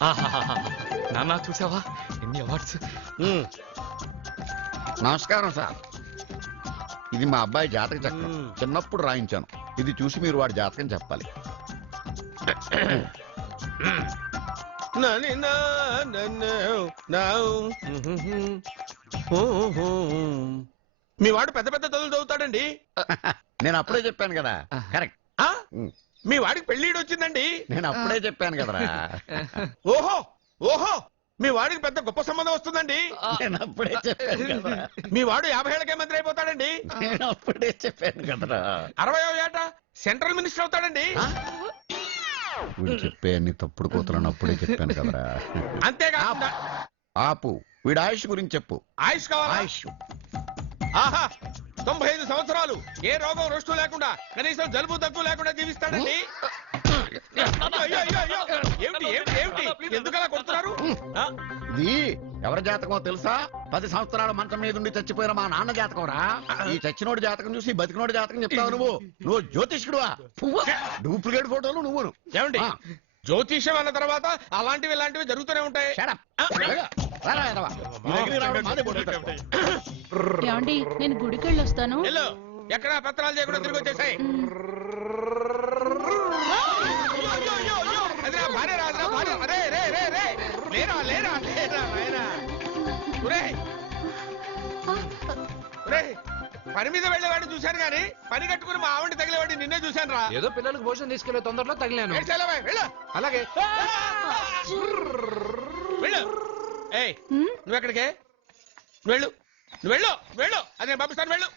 నాన్న చూసావా ఎన్ని అవార్డ్స్. నమస్కారం సార్. ఇది మా అబ్బాయి జాతక చక్రం. చిన్నప్పుడు రాయించాను. ఇది చూసి మీరు వాడి జాతకం చెప్పాలి. మీ వాడు పెద్ద పెద్ద చదువులు చదువుతాడండి. నేను అప్పుడే చెప్పాను కదా. కరెక్ట్. మీ వాడికి పెళ్లిడు వచ్చిందండి. నేను అప్పుడే చెప్పాను కదరా. ఓహో ఓహో మీ వాడికి పెద్ద గొప్ప సంబంధం వస్తుందండి. నేను అప్పుడే చెప్పాను కదరా. మీ వాడు 50 ఏళ్ళకే మంత్రి అయిపోతాడండి. నేను అప్పుడే చెప్పాను కదరా. 60వ ఏట సెంట్రల్ మినిస్టర్ అవుతాడండి. వీడు చెప్పే అన్ని తప్పుడు కూతురని అప్పుడే చెప్పాను కదరా. అంతేకాకుండా ఆపు. వీడి ఆయుష్ గురించి చెప్పు. ఆయుష్ కావాలా? ఆయుష్ ఆహా 95 సంవత్సరాలు ఏ రోగం రుష్టు లేకుండా కనీసం జలుబు దగ్గు లేకుండా జీవిస్తాడండి. అయ్యో, అయ్యో, అయ్యో. ఏమిటి ఏమిటి ఏమిటి ఎందుకలా కొడుతున్నారు? ఇది ఎవరి జాతకమో తెలుసా? 10 సంవత్సరాల మంచం మీద ఉండి చచ్చిపోయిన మా నాన్న జాతకం రా. ఈ చచ్చినోడి జాతకం చూసి బతికినోడి జాతకం చెప్తావు నువ్వు జ్యోతిష్కుడువా? డూప్లికేట్ ఫోటోలు నువ్వు. ఏమండి జ్యోతిష్యం అన్న తర్వాత అలాంటివి ఇలాంటివి జరుగుతూనే ఉంటాయి. ఏమండి నేను గుడికెళ్ళి వస్తాను. ఎక్కడ పత్రాలు చేయకుండా తిరిగి వచ్చేసాయి. పని మీద వెళ్ళేవాడిని చూశాను గానీ పని కట్టుకుని మా ఆవిడ తగిలేవాడి నిన్నే చూశాను రా. ఏదో పిల్లలకు భోజనం తీసుకెళ్లే తొందరలో తగిలాను. అలాగే వెళ్ళు. నువ్వెక్కడికే? నువ్వు వెళ్ళు అది నేను పంపిస్తాను. వెళ్ళు.